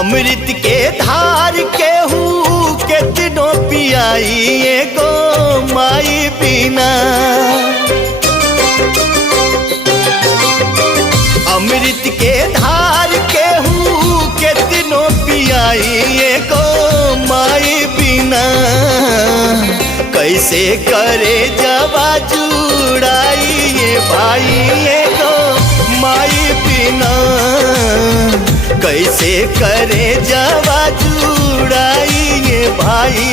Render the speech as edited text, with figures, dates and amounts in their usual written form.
अमृत के धार केहू केतनो पियाई एगो माई बिना। अमृत के धार केहू केतनो पियाई एगो माई बिना। कैसे करे जवा जुड़ाई ये भाई एगो माई बिना। कैसे करे जवा जुड़ाई ये भाई